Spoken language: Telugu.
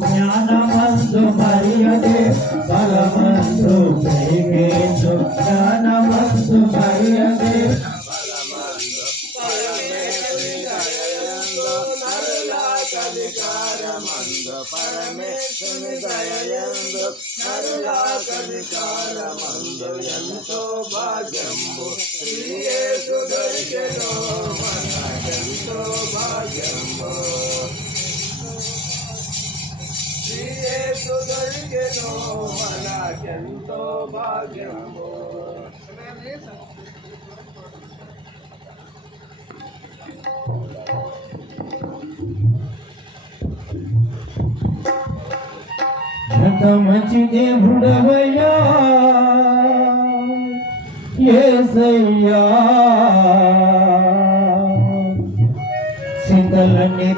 జ్ఞానమందు మరియదే బలమందు ప్రేమేచు జ్ఞానమందు మరియదే పరమేశ్వరి దయందు ఎంతో భాగ్యంబు శ్రీయే నీయేసు దొరికెను మనకెంతో భాగ్యము ఎంత మంచి దేవుడవయ్యా? ఏసయ్యా. సింతలన్నీ